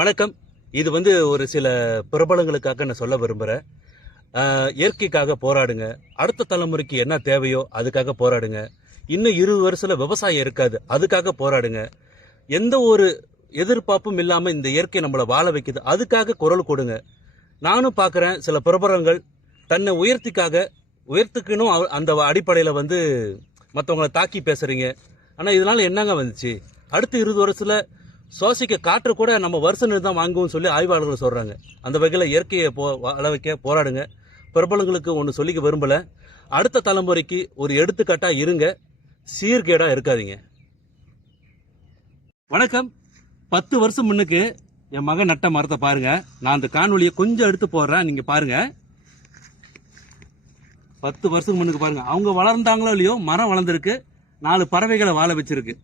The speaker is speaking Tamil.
வணக்கம். இது ஒரு சில பிரபலங்களுக்காக நான் சொல்ல விரும்புகிறேன். இயற்கைக்காக போராடுங்க. அடுத்த தலைமுறைக்கு என்ன தேவையோ அதுக்காக போராடுங்க. இன்னும் 20 வருஷத்துல விவசாயம் இருக்காது, அதுக்காக போராடுங்க. எந்த ஒரு எதிர்பார்ப்பும் இல்லாமல் இந்த இயற்கை நம்மளை வாழ வைக்குது, அதுக்காக குரல் கொடுங்க. நானும் பார்க்குறேன், சில பிரபலங்கள் தன்னை உயர்த்துக்கணும் அந்த அடிப்படையில் மற்றவங்களை தாக்கி பேசுகிறீங்க. ஆனால் இதனால் என்னங்க வந்துச்சு? அடுத்த 20 வருஷத்தில் சுவாசிக்க காற்று கூட நம்ம வருஷம் தான் வாங்குவோம்னு சொல்லி ஆய்வாளர்கள் சொல்கிறாங்க. அந்த வகையில் இயற்கையை வாழ வைக்க போராடுங்க. பிரபலங்களுக்கு ஒன்று சொல்லிக்க விரும்பலை. அடுத்த தலைமுறைக்கு ஒரு எடுத்துக்காட்டாக இருங்க, சீர்கேடாக இருக்காதீங்க. வணக்கம். 10 வருஷம் முன்னுக்கு என் மகன் நட்ட மரத்தை பாருங்க. நான் அந்த காணொலியை கொஞ்சம் எடுத்து போடுறேன், நீங்க பாருங்க. 10 வருஷத்துக்கு முன்னுக்கு பாருங்க. அவங்க வளர்ந்தாங்களோ இல்லையோ, மரம் வளர்ந்துருக்கு, 4 பறவைகளை வாழ வச்சிருக்கு.